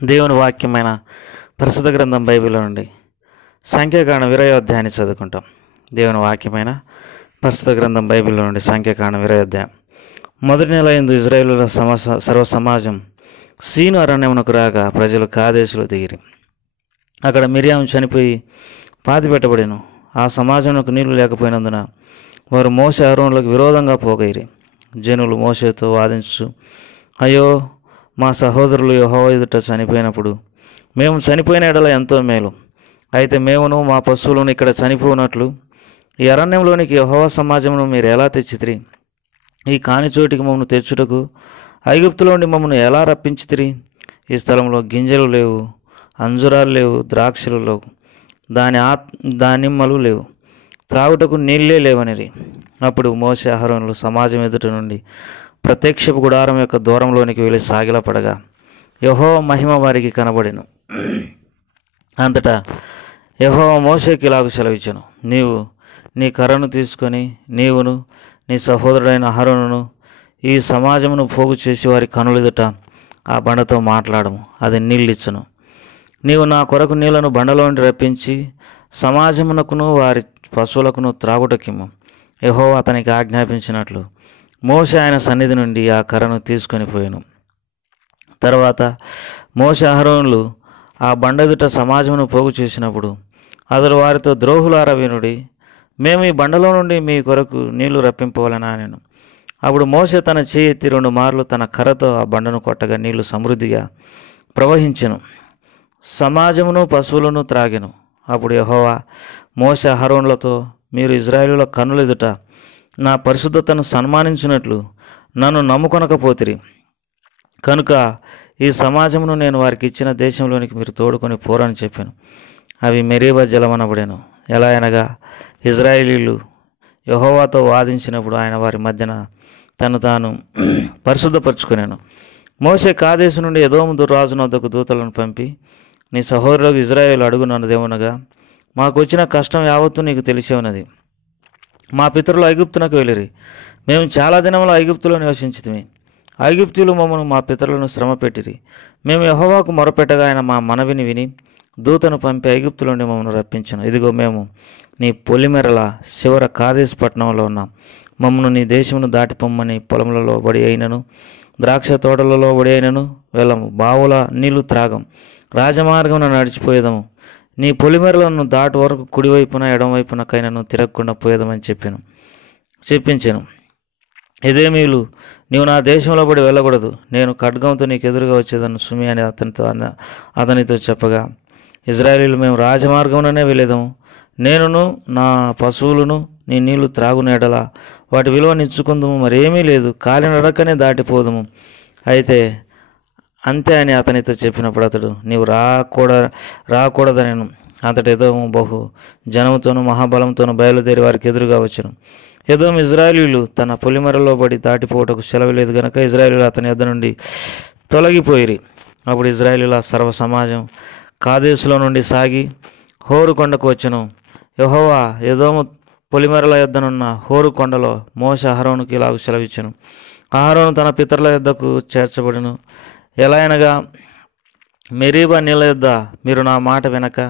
దేవుని వాక్యమైన పరిశుద్ధ గ్రంథం బైబిల్లో నుండి సంఖ్యాకాండం 20వ అధ్యాయాన్ని చదువుకుంటాం. దేవుని వాక్యమైన పరిశుద్ధ గ్రంథం బైబిల్లో నుండి సంఖ్యాకాండం 20వ అధ్యాయం. మొదటి నెల యందు ఇశ్రాయేలుల సర్వ సమాజం సీను అరణ్యమునకు రాగా ప్రజలు కాదేశులో దిగిరి. అక్కడ మిరియాము చనిపోయి పాతిపెట్టబడెను. ఆ సమాజంకు నీళ్లు లేకపోయినందున వారు మోషే అహరోనులకు విరోధంగా పోగైరి. జనులు మోషేతో వాదించు, అయ్యో, మా సహోదరులు యెహోవా ఎదుట చనిపోయినప్పుడు మేము చనిపోయిన ఎడల ఎంతో మేలు. అయితే మేమును మా పశువులను ఇక్కడ చనిపోనట్లు ఈ అరణ్యంలోనికి యెహోవా సమాజమును మీరు ఎలా తెచ్చితిరి? ఈ కాని చోటికి మమ్మల్ని తెచ్చుటకు ఐగుప్తులోండి మమ్మల్ని ఎలా రప్పించితిరి? ఈ స్థలంలో గింజలు లేవు, అంజురాలు లేవు, ద్రాక్షలు లేవు, దానిమ్మలు లేవు, త్రాగుటకు నీళ్ళే లేవనిరి. అప్పుడు మోషే అహరోనులు సమాజం ఎదుట నుండి ప్రత్యక్షపు గుడారం యొక్క దూరంలోనికి వెళ్ళి సాగిలపడగా యెహోవా మహిమ వారికి కనబడెను. అంతటా యెహోవా మోషేకి ఇలాగు సెలవిచ్చెను, నీవు నీ కర్రను తీసుకొని నీవును నీ సహోదరుడైన అహరోనును ఈ సమాజమును పోగు చేసి వారి కనులెదుట ఆ బండతో మాట్లాడము, అది నీళ్ళిచ్చును. నీవు నా కొరకు నీళ్లను బండలోండి రప్పించి సమాజమునకును వారి పశువులకును త్రాగుటకిమ్ము. యెహోవా అతనికి ఆజ్ఞాపించినట్లు మోషే ఆయన సన్నిధి నుండి ఆ కర్రను తీసుకొని పోయాను. తర్వాత మోషే అహరోనులు ఆ బండ ఎదుట సమాజమును పోగు చేసినప్పుడు అతడు వారితో, ద్రోహులారా వినుడి, మేము ఈ బండలో నుండి మీ కొరకు నీళ్లు రప్పింపవలనా నేను. అప్పుడు మోషే తన చేయి ఎత్తి 2 మార్లు తన కర్రతో ఆ బండను కొట్టగా నీళ్లు సమృద్ధిగా ప్రవహించెను, సమాజమును పశువులను త్రాగెను. అప్పుడు యెహోవా మోషే అహరోనులతో, మీరు ఇశ్రాయేలుల కన్నులెదుట నా పరిశుద్ధతను సన్మానించినట్లు నన్ను నమ్ముకొనకపోతిరి కనుక ఈ సమాజమును నేను వారికి ఇచ్చిన దేశంలోనికి మీరు తోడుకొని పోరని చెప్పాను. అవి మెరీబా జలమనబడెను. ఎలా అనగా ఇశ్రాయేలీలు యెహోవాతో వాదించినప్పుడు ఆయన వారి మధ్యన తను తాను పరిశుద్ధపరచుకునేను. మోషే కాదేశు నుండి ఎదోము రాజున వద్దకు దూతలను పంపి, నీ సహోదరులకు ఇశ్రాయేలు అడుగునన్నదేమనగా, మాకు వచ్చిన కష్టం యావత్తు నీకు తెలిసే ఉన్నది. మా పితరులు ఐగుప్తునకు వెళ్ళిరి. మేము చాలా దినములు ఐగుప్తులో నివసించితిమి. ఐగుప్తులు మమ్మను మా పితరులను శ్రమ పెట్టిరి. మేము యెహోవాకు మొరపెట్టగా ఆయన మా మనవిని విని దూతను పంపి ఐగుప్తులో నుండి మమ్మల్ని రప్పించను. ఇదిగో మేము నీ పొలిమెరల శివర కాదేశ్ పట్టణంలో ఉన్నాం. మమ్మను నీ దేశమును దాటిపోమ్మని పొలములలో బడి అయినను ద్రాక్ష తోటలలో బడి అయినను వెళ్ళము. బావుల నీళ్లు త్రాగం, రాజమార్గమున నడిచిపోయేదము. నీ పొలిమెరలను దాటి వరకు కుడివైపున ఎడమవైపున కైనను తిరగకుండా పోయేదమని చెప్పించాను. ఎదేమీలు, నీవు నా దేశంలో పడి వెళ్ళకూడదు, నేను ఖడ్గంతో నీకు ఎదురుగా వచ్చేదను సుమి అని అతనితో చెప్పగా, ఇశ్రాయేలీలు మేము రాజమార్గంలోనే వెళ్ళేదాము. నేనును నా పశువులను నీ నీళ్లు త్రాగునేడల వాటి విలువ నిచ్చుకుందుము, మరేమీ లేదు, కాలినడకనే దాటిపోదుము. అయితే అంతే అని అతనితో చెప్పినప్పుడు అతడు, నీవు రాకూడదనెను. అంతటి ఎదోము బహు జనముతోనూ మహాబలంతోనూ బయలుదేరి వారికి ఎదురుగా వచ్చెను. ఎదోము ఇశ్రాయేలీలు తన పొలిమరలో పడి దాటిపోవటకు సెలవు లేదు గనక ఇశ్రాయేలీలు అతని యొద్ద నుండి తొలగిపోయిరి. అప్పుడు ఇశ్రాయేలీల సర్వ సమాజం కాదేశులో నుండి సాగి హోరు కొండకు వచ్చెను. యెహోవా ఎదోము పొలిమరల యొద్దనున్న హోరు కొండలో మోషే అహరోనుకి ఇలాగు సెలవిచ్చెను, అహరోను తన పితరుల యొద్దకు చేర్చబడును. ఎలా అనగా మెరీబా నీళ్ళ యొద్ద మీరు నా మాట వినక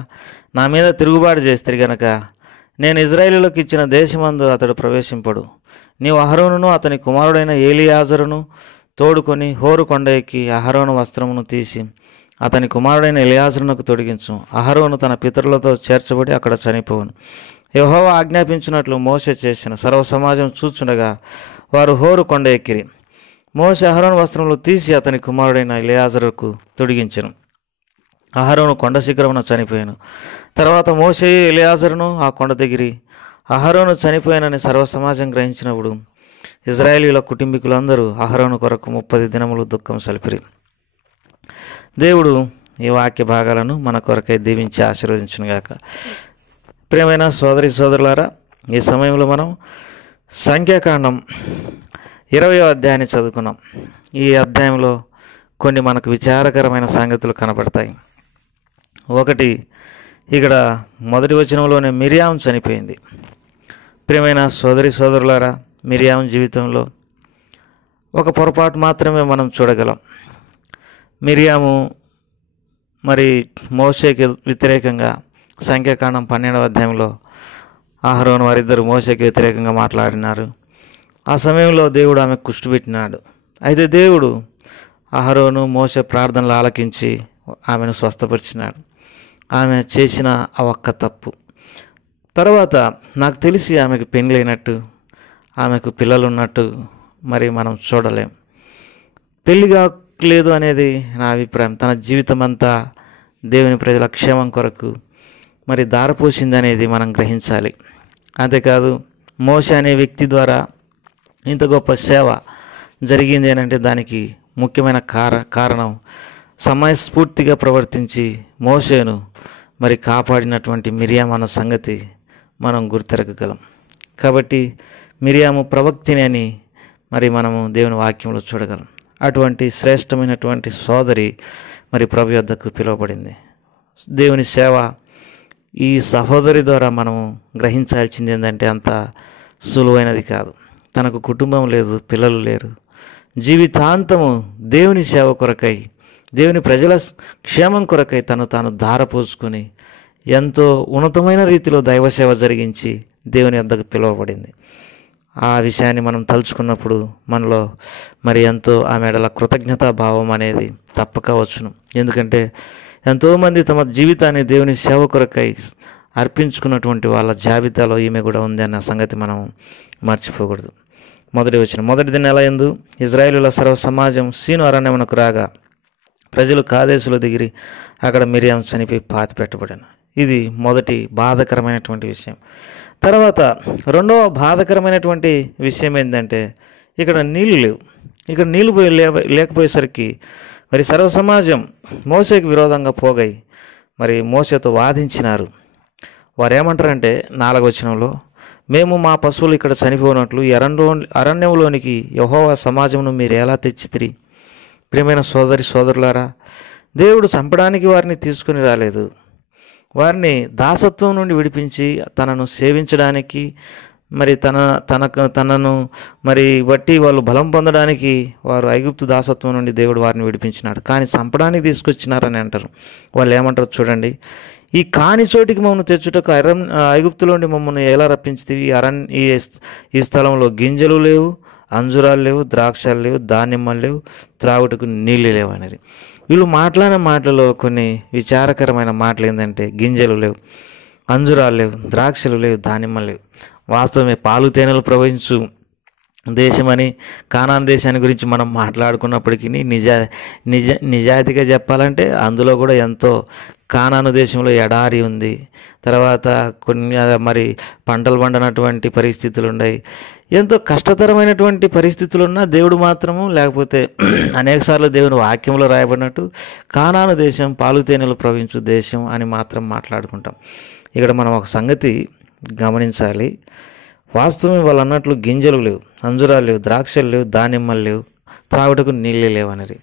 నా మీద తిరుగుబాటు చేస్తే గనక నేను ఇశ్రాయేలులకు ఇచ్చిన దేశమందు అతడు ప్రవేశింపడు. నీవు అహరోనును అతని కుమారుడైన ఎలియాజరును తోడుకొని హోరు కొండ ఎక్కి అహరోను వస్త్రమును తీసి అతని కుమారుడైన ఎలియాజరునకు తొడిగించు. అహరోను తన పితరులతో చేర్చబడి అక్కడ చనిపోవును. యెహోవా ఆజ్ఞాపించినట్లు మోషే చేసిన సర్వ సమాజం చూచుండగా వారు హోరు కొండ ఎక్కిరి. మోషే అహరోను వస్త్రములు తీసి అతని కుమారుడైన ఎలియాజరుకు తొడిగించెను. అహరోను కొండ శిఖరమున చనిపోయాను. తర్వాత మోషే ఎలియాజరును ఆ కొండ దిగిరి. అహరోను చనిపోయానని సర్వ సమాజం గ్రహించినప్పుడు ఇశ్రాయేలీల కుటుంబీకులందరూ అహరోను కొరకు 30 దినములు దుఃఖం సలిపిరి. దేవుడు ఈ వాక్య భాగాలను మన కొరకై దీవించి ఆశీర్వదించునుగాక. ప్రియమైన సోదరి సోదరులారా, ఈ సమయంలో మనం సంఖ్యాకాండం 20వ అధ్యాయాన్ని చదువుకున్నాం. ఈ అధ్యాయంలో కొన్ని మనకు విచారకరమైన సంగతులు కనబడతాయి. ఒకటి, ఇక్కడ మొదటి వచనంలోనే మిరియాము చనిపోయింది. ప్రియమైన సోదరి సోదరులారా, మిరియాము జీవితంలో ఒక పొరపాటు మాత్రమే మనం చూడగలం. మిరియాము మరి మోషేకి వ్యతిరేకంగా సంఖ్యాకాండం 12వ అధ్యాయంలో అహరోను వారిద్దరు మోషేకి వ్యతిరేకంగా మాట్లాడినారు. ఆ సమయంలో దేవుడు ఆమెకు కుష్టు పెట్టినాడు. అయితే దేవుడు అహరోను మోషే ప్రార్థనలు ఆలకించి ఆమెను స్వస్థపరిచినాడు. ఆమె చేసిన ఆ ఒక్క తప్పు తర్వాత నాకు తెలిసి ఆమెకు పెళ్ళైనట్టు, ఆమెకు పిల్లలు ఉన్నట్టు మరి మనం చూడలేం. పెళ్ళి కాలేదు అనేది నా అభిప్రాయం. తన జీవితం అంతా దేవుని ప్రజల క్షేమం కొరకు మరి దారపోసింది అనేది మనం గ్రహించాలి. అంతేకాదు మోషే అనే వ్యక్తి ద్వారా ఇంత గొప్ప సేవ జరిగింది అని అంటే దానికి ముఖ్యమైన కారణం సమయస్ఫూర్తిగా ప్రవర్తించి మోషేను మరి కాపాడినటువంటి మిరియాము అన్న సంగతి మనం గుర్తెరగగలం. కాబట్టి మిరియాము ప్రవక్తిని అని మరి మనము దేవుని వాక్యంలో చూడగలం. అటువంటి శ్రేష్టమైనటువంటి సోదరి మరి ప్రభు యొద్దకు పిలువబడింది. దేవుని సేవ ఈ సహోదరి ద్వారా మనము గ్రహించాల్సింది ఏంటంటే అంత సులువైనది కాదు. తనకు కుటుంబం లేదు, పిల్లలు లేరు, జీవితాంతము దేవుని సేవ కొరకై, దేవుని ప్రజల క్షేమం కొరకై తాను ధారపోసుకొని ఎంతో ఉన్నతమైన రీతిలో దైవ సేవ జరిగించి దేవుని వద్దకు పిలువబడింది. ఆ విషయాన్ని మనం తలుచుకున్నప్పుడు మనలో మరి ఎంతో ఆమె ఎడల కృతజ్ఞతా భావం అనేది తప్పక వచ్చును. ఎందుకంటే ఎంతోమంది తమ జీవితాన్ని దేవుని సేవ కొరకై అర్పించుకున్నటువంటి వాళ్ళ జాబితాలో ఈమె కూడా ఉంది అన్న సంగతి మనం మర్చిపోకూడదు. మొదటి నెల యందు ఇజ్రాయేలుల సర్వ సమాజం సీను అరణ్యమునకు రాగా ప్రజలు కాదేశులో దిగిరి అక్కడ మిరియాము చనిపోయి పాతి పెట్టబడాను. ఇది మొదటి బాధకరమైనటువంటి విషయం. తర్వాత రెండవ బాధకరమైనటువంటి విషయం ఏంటంటే ఇక్కడ నీళ్లు లేవు. ఇక్కడ నీళ్లు లేకపోయేసరికి మరి సర్వ సమాజం మోషేకి విరోధంగా పోగై మరి మోషేతో వాదించినారు. వారు ఏమంటారంటే 4వ వచనంలో, మేము మా పశువులు ఇక్కడ చనిపోయినట్లు అరణ్యంలోనికి యెహోవా సమాజమును మీరు ఎలా తెచ్చితిరి? ప్రియమైన సోదరులారా, దేవుడు చంపడానికి వారిని తీసుకుని రాలేదు. వారిని దాసత్వం నుండి విడిపించి తనను సేవించడానికి మరి తనను మరి బట్టి వాళ్ళు బలం పొందడానికి వారు ఐగుప్తు దాసత్వం నుండి దేవుడు వారిని విడిపించినాడు. కానీ చంపడానికి తీసుకొచ్చినారని అంటారు. వాళ్ళు ఏమంటారు చూడండి, ఈ కాని చోటికి మమ్మల్ని తెచ్చుటకు ఐగుప్తులోండి మమ్మల్ని ఎలా రప్పించితివి? ఈ స్థలంలో గింజలు లేవు, అంజురాలు లేవు, ద్రాక్షలు లేవు, ధాన్యమ్మలు లేవు, త్రాగుటకు నీళ్ళు లేవు అనేది. వీళ్ళు మాట్లాడిన మాటలలో కొన్ని విచారకరమైన మాటలు ఏంటంటే గింజలు లేవు, అంజురాలు లేవు, ద్రాక్షలు లేవు, ధాన్యమ్మలు లేవు. వాస్తవమే, పాలు తేనెలు ప్రవహించు దేశమని కానాన్ దేశాన్ని గురించి మనం మాట్లాడుకున్నప్పటికీ నిజాయితీగా చెప్పాలంటే అందులో కూడా ఎంతో కానాను దేశంలో ఎడారి ఉంది. తర్వాత కొన్ని మరి పంటలు పండనటువంటి పరిస్థితులు ఉన్నాయి. ఎంతో కష్టతరమైనటువంటి పరిస్థితులు ఉన్నా దేవుడు మాత్రము, లేకపోతే అనేకసార్లు దేవుని వాక్యంలో రాయబడినట్టు కానాను దేశం పాలు తేనెలు ప్రవహించు దేశం అని మాత్రం మాట్లాడుకుంటాం. ఇక్కడ మనం ఒక సంగతి గమనించాలి. వాస్తవం వాళ్ళు అన్నట్లు గింజలు లేవు, అంజురాలు లేవు, ద్రాక్షలు లేవు, దానిమ్మలు లేవు, త్రాగుటకు నీళ్ళే లేవు అనేది.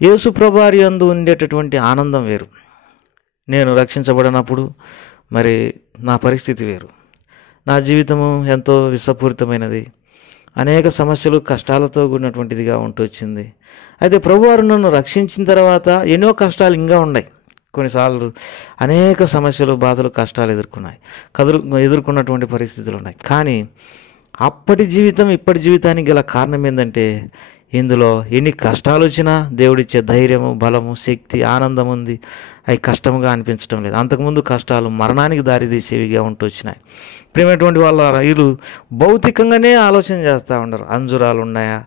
యేసు ప్రభువారి యందు ఉండేటటువంటి ఆనందం వేరు. నేను రక్షించబడినప్పుడు మరి నా పరిస్థితి వేరు. నా జీవితము ఎంతో విషపూరితమైనది, అనేక సమస్యలు కష్టాలతో కూడినటువంటిదిగా ఉంటూ వచ్చింది. అయితే ప్రభువారు నన్ను రక్షించిన తర్వాత ఎన్నో కష్టాలు ఇంకా ఉన్నాయి. కొన్నిసార్లు అనేక సమస్యలు, బాధలు, కష్టాలు ఎదుర్కొన్నటువంటి పరిస్థితులు ఉన్నాయి. కానీ అప్పటి జీవితం ఇప్పటి జీవితానికి గల కారణం ఏంటంటే ఇందులో ఎన్ని కష్టాలు వచ్చినా దేవుడిచ్చే ధైర్యము, బలము, శక్తి, ఆనందం ఉంది. అవి కష్టంగా అనిపించడం లేదు. అంతకుముందు కష్టాలు మరణానికి దారితీసేవిగా ఉంటూ వచ్చినాయి. ప్రియమైనటువంటి వాళ్ళ వీళ్ళు భౌతికంగానే ఆలోచన చేస్తూ ఉండరు. అంజురాలు ఉన్నాయా,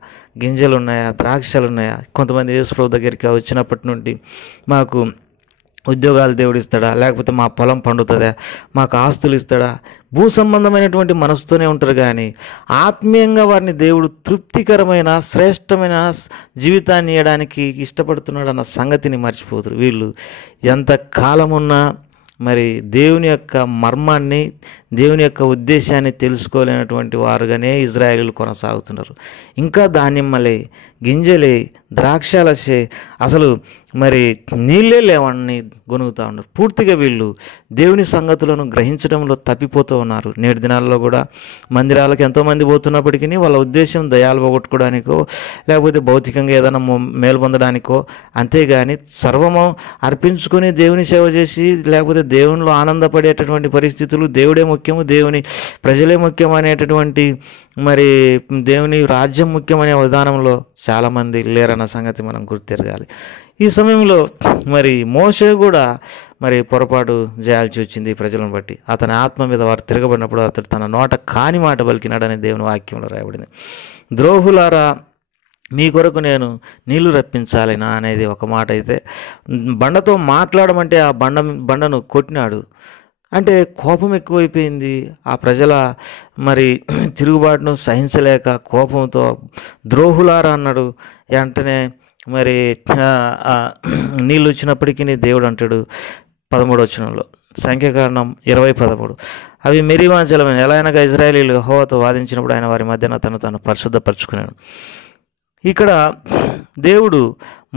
గింజలు ఉన్నాయా, ద్రాక్షలు ఉన్నాయా? కొంతమంది యేసు ప్రభు దగ్గరికి వచ్చినప్పటి నుండి మాకు ఉద్యోగాలు దేవుడు ఇస్తాడా, లేకపోతే మా పొలం పండుతుందా, మాకు ఆస్తులు ఇస్తాడా, భూ సంబంధమైనటువంటి మనసుతోనే ఉంటారు. కానీ ఆత్మీయంగా వారిని దేవుడు తృప్తికరమైన శ్రేష్టమైన జీవితాన్ని ఇవ్వడానికి ఇష్టపడుతున్నాడు అన్న సంగతిని మర్చిపోతారు. వీళ్ళు ఎంత కాలమున్నా మరి దేవుని యొక్క మర్మాన్ని, దేవుని యొక్క ఉద్దేశాన్ని తెలుసుకోలేనటువంటి వారుగానే ఇజ్రాయేలీలు కొనసాగుతున్నారు. ఇంకా ధాన్యమ్మలే, గింజలే, ద్రాక్షాలసే, అసలు మరి నీళ్ళే లేవని గొనుగుతూ ఉన్నారు. పూర్తిగా వీళ్ళు దేవుని సంగతులను గ్రహించడంలో తప్పిపోతూ ఉన్నారు. నేటి దినాల్లో కూడా మందిరాలకు ఎంతోమంది పోతున్నప్పటికీ వాళ్ళ ఉద్దేశం దయాలు పోగొట్టుకోవడానికో లేకపోతే భౌతికంగా ఏదైనా మేలు పొందడానికో, అంతేగాని సర్వము అర్పించుకొని దేవుని సేవ చేసి లేకపోతే దేవునిలో ఆనందపడేటటువంటి పరిస్థితులు, దేవుడే ముఖ్యము, దేవుని ప్రజలే ముఖ్యం అనేటటువంటి మరి దేవుని రాజ్యం ముఖ్యమనే విధానంలో చాలామంది లేరన్న సంగతి మనం గుర్తెరగాలి. ఈ సమయంలో మరి మోషే కూడా మరి పొరపాటు చేయాల్సి వచ్చింది ప్రజలను బట్టి. అతని ఆత్మ మీద వారు తిరగబడినప్పుడు అతడు తన నోట కాని మాట పలికినాడని దేవుని వాక్యంలో రాయబడింది. ద్రోహులారా, మీ కొరకు నేను నీళ్లు రప్పించాలినా అనేది ఒక మాట అయితే, బండతో మాట్లాడమంటే ఆ బండను కొట్టినాడు. అంటే కోపం ఎక్కువైపోయింది. ఆ ప్రజల మరి తిరుగుబాటును సహించలేక కోపంతో ద్రోహులారా అన్నాడు. వెంటనే మరి నీళ్ళు వచ్చినప్పటికీ దేవుడు అంటాడు 13వ వచనంలో, సంఖ్యాకాండం 20:13, అవి మెరీమా జలమైన ఎలా అనగా ఇశ్రాయేలీయులు యెహోవాతో వాదించినప్పుడు ఆయన వారి మధ్యన తను పరిశుద్ధపరచుకున్నాడు. ఇక్కడ దేవుడు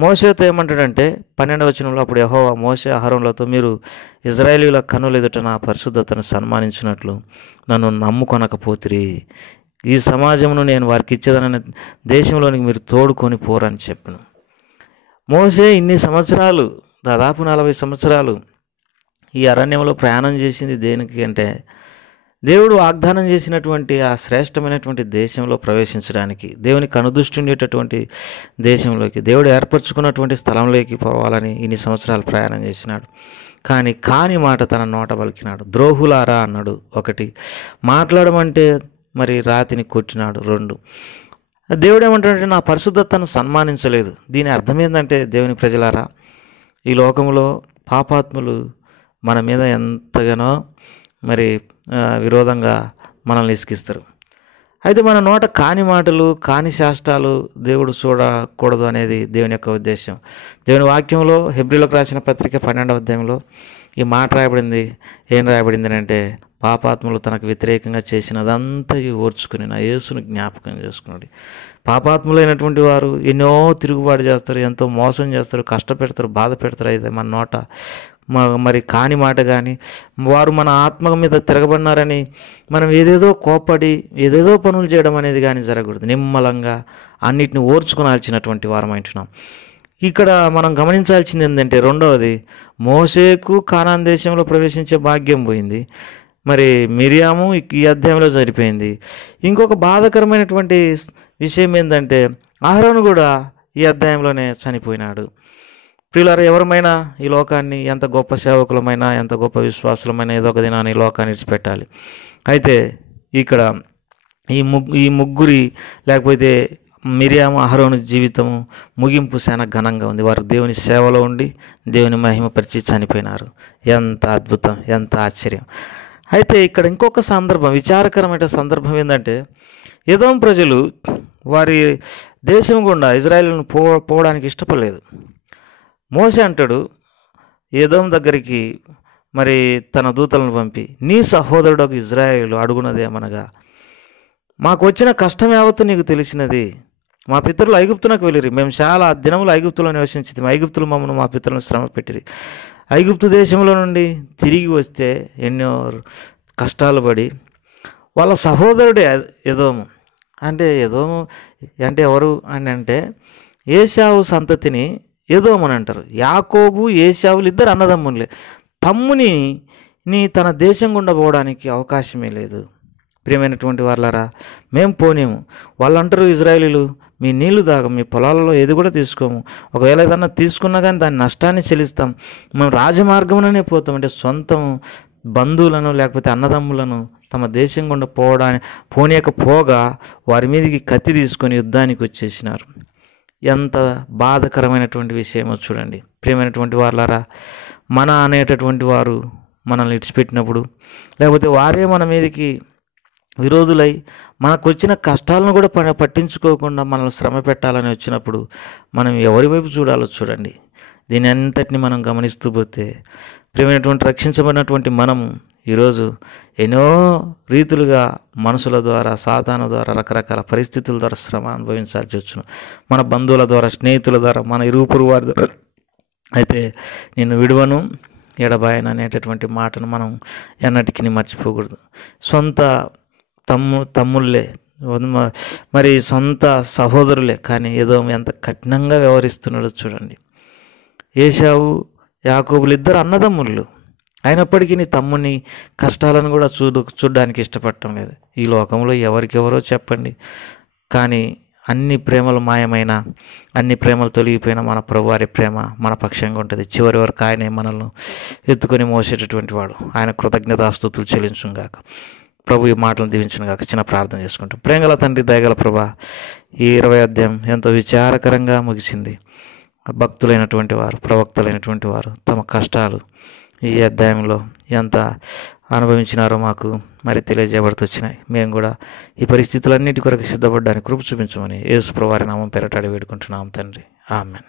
మోషేతో ఏమంటాడంటే 12వ వచనంలో, అప్పుడు యెహోవా మోషే అహరోనులతో, మీరు ఇశ్రాయేలీయుల కన్నుల ఎదుట నా పరిశుద్ధతను సన్మానించినట్లు నన్ను నమ్ముకొనకపోతిరి, ఈ సమాజమును నేను వారికి ఇచ్చేదనని దేశంలోనికి మీరు తోడుకొని పోరని చెప్పాను. మోషే ఇన్ని సంవత్సరాలు, దాదాపు 40 సంవత్సరాలు ఈ అరణ్యంలో ప్రయాణం చేసింది దేనికి అంటే, దేవుడు వాగ్దానం చేసినటువంటి ఆ శ్రేష్టమైనటువంటి దేశంలో ప్రవేశించడానికి, దేవుని కనుదృష్టి ఉండేటటువంటి దేశంలోకి, దేవుడు ఏర్పరచుకున్నటువంటి స్థలంలోకి పోవాలని ఇన్ని సంవత్సరాలు ప్రయాణం చేసినాడు. కానీ కాని మాట తన నోట పలికినాడు. ద్రోహులారా అన్నాడు 1, మాట్లాడమంటే మరి రాతిని కొట్టినాడు 2. దేవుడు ఏమంటాడంటే నా పరిశుద్ధతను సన్మానించలేదు. దీని అర్థం ఏంటంటే, దేవుని ప్రజలారా, ఈ లోకంలో పాపాత్ములు మన మీద ఎంతగానో మరి విరోధంగా మనల్ని ఇసికిస్తారు. అయితే మన నోట కాని మాటలు, కాని శాస్త్రాలు దేవుడు చూడకూడదు అనేది దేవుని యొక్క ఉద్దేశం. దేవుని వాక్యంలో హెబ్రీలకు రాసిన పత్రిక 12వ అధ్యాయంలో ఈ మాట రాయబడింది. ఏం రాయబడింది అంటే, పాపాత్ములు తనకు వ్యతిరేకంగా చేసినదంతా ఓర్చుకుని నా యేసును జ్ఞాపకం చేసుకున్నాడు. పాపాత్ములైనటువంటి వారు ఎన్నో తిరుగుబాటు చేస్తారు, ఎంతో మోసం చేస్తారు, కష్టపెడతారు, బాధ పెడతారు. అయితే మన నోట మరి కాని మాట కానీ, వారు మన ఆత్మ మీద తిరగబడినారని మనం ఏదేదో కోప్పడి ఏదేదో పనులు చేయడం అనేది కానీ జరగకూడదు. నిమ్మలంగా అన్నిటిని ఓర్చుకునాల్సినటువంటి వారం అంటున్నాం. ఇక్కడ మనం గమనించాల్సింది ఏంటంటే, 2వది, మోషేకు కానాన్ దేశంలో ప్రవేశించే భాగ్యం పోయింది. మరి మిరియాము ఈ అధ్యాయంలో జరిపోయింది. ఇంకొక బాధాకరమైనటువంటి విషయం ఏంటంటే, అహరోను కూడా ఈ అధ్యాయంలోనే చనిపోయినాడు. ప్రియులారా, ఎవరమైనా ఈ లోకాన్ని, ఎంత గొప్ప సేవకులమైనా, ఎంత గొప్ప విశ్వాసులమైనా ఏదో ఒక దినాన్ని ఈ లోకాన్ని విడిచిపెట్టాలి. అయితే ఇక్కడ ఈ ముగ్గురి లేకపోతే మిరియాము, అహరోను జీవితము ముగింపు చాలా ఘనంగా ఉంది. వారు దేవుని సేవలో ఉండి దేవుని మహిమపరిచి చనిపోయినారు. ఎంత అద్భుతం, ఎంత ఆశ్చర్యం. అయితే ఇక్కడ ఇంకొక సందర్భం, విచారకరమైన సందర్భం ఏంటంటే, ఎదోం ప్రజలు వారి దేశం గుండా ఇజ్రాయేలును పోవడానికి ఇష్టపడలేదు. మోషే అంటాడు ఎదోం దగ్గరికి మరి తన దూతలను పంపి, నీ సహోదరుడు ఇజ్రాయేలు అడుగునదేమనగా, మాకు వచ్చిన కష్టం యావత్తు నీకు తెలిసినది. మా పితరులు ఐగుప్తునకు వెళ్ళిరి, మేము చాలా దినములు ఐగుప్తులో నివసించింది. ఐగుప్తులు మమ్మల్ని మా పితరులను శ్రమ పెట్టిరి. ఐగుప్తు దేశంలో నుండి తిరిగి వస్తే ఎన్నో కష్టాలు పడి, వాళ్ళ సహోదరుడే ఎదోము. అంటే ఎదోము అంటే ఎవరు అని అంటే, ఏశావు సంతతిని ఎదోము అని అంటారు. యాకోబు ఏశావులు ఇద్దరు అన్నదమ్ములే. తమ్ముని తన దేశం గుండా పోవడానికి అవకాశమే లేదు. ప్రియమైనటువంటి వాళ్ళారా, మేము పోనేము. వాళ్ళు అంటారు ఇజ్రాయేలీలు, మీ నీళ్లు తాగం, మీ పొలాలలో ఏది కూడా తీసుకోము, ఒకవేళ ఏదన్నా తీసుకున్నా కానీ దాని నష్టాన్ని చెల్లిస్తాం, మేము రాజమార్గంలోనే పోతాం. అంటే సొంతం బంధువులను లేకపోతే అన్నదమ్ములను తమ దేశం గుండా పోనీయకపోగా వారి మీదకి కత్తి తీసుకొని యుద్ధానికి వచ్చేసినారు. ఎంత బాధకరమైనటువంటి విషయమో చూడండి. ప్రియమైనటువంటి వాళ్ళారా, మన అనేటటువంటి వారు మనల్ని విడిచిపెట్టినప్పుడు, లేకపోతే వారే మన మీదకి విరోధులై మనకు వచ్చిన కష్టాలను కూడా పట్టించుకోకుండా మనల్ని శ్రమ పెట్టాలని వచ్చినప్పుడు మనం ఎవరి వైపు చూడాలో చూడండి. దీని అంతటిని మనం గమనిస్తూ పోతే ప్రియమైనటువంటి రక్షించబడినటువంటి మనము ఈరోజు ఎన్నో రీతులుగా మనుషుల ద్వారా, సాతాను ద్వారా, రకరకాల పరిస్థితుల ద్వారా శ్రమ అనుభవించాల్సి వచ్చును. మన బంధువుల ద్వారా, స్నేహితుల ద్వారా, మన ఇరుగు పొరుగు వారి ద్వారా. అయితే నిన్ను విడువను ఎడబాయను అనేటటువంటి మాటను మనం ఎన్నటికీ మర్చిపోకూడదు. సొంత తమ్ముళ్ళే, మరి సొంత సహోదరులే, కానీ ఏదో ఎంత కఠినంగా వ్యవహరిస్తున్నాడో చూడండి. ఏశావు, యాకోబులు ఇద్దరు అన్నదమ్ముళ్ళు, అయినప్పటికీ నీ తమ్ముని కష్టాలను కూడా చూడడానికి ఇష్టపడటం లేదు. ఈ లోకంలో ఎవరికెవరో చెప్పండి, కానీ అన్ని ప్రేమలు మాయమైన, అన్ని ప్రేమలు తొలగిపోయిన మన ప్రభువారి ప్రేమ మన పక్షంగా ఉంటుంది. చివరి వరకు ఆయనే మనల్ని ఎత్తుకొని మోసేటటువంటి వాడు. ఆయన కృతజ్ఞతాస్తుతులు చెల్లించుగాక. ప్రభు ఈ మాటలను దీవించుగాక. చిన్న ప్రార్థన చేసుకుంటాం. ప్రేమగల తండ్రి, దయగల ప్రభా, ఈ 20వ అధ్యాయం ఎంతో విచారకరంగా ముగిసింది. భక్తులైనటువంటి వారు, ప్రవక్తలైనటువంటి వారు తమ కష్టాలు ఈ అధ్యాయంలో ఎంత అనుభవించినారో మాకు మరి తెలియజేయబడుతూ వచ్చినాయి. మేము కూడా ఈ పరిస్థితులన్నిటి కొరకు సిద్ధపడడానికి కృప చూపించమని యేసు ప్రభువారి నామం పేరట అడిగి వేడుకుంటున్నాం తండ్రి. ఆమెన్.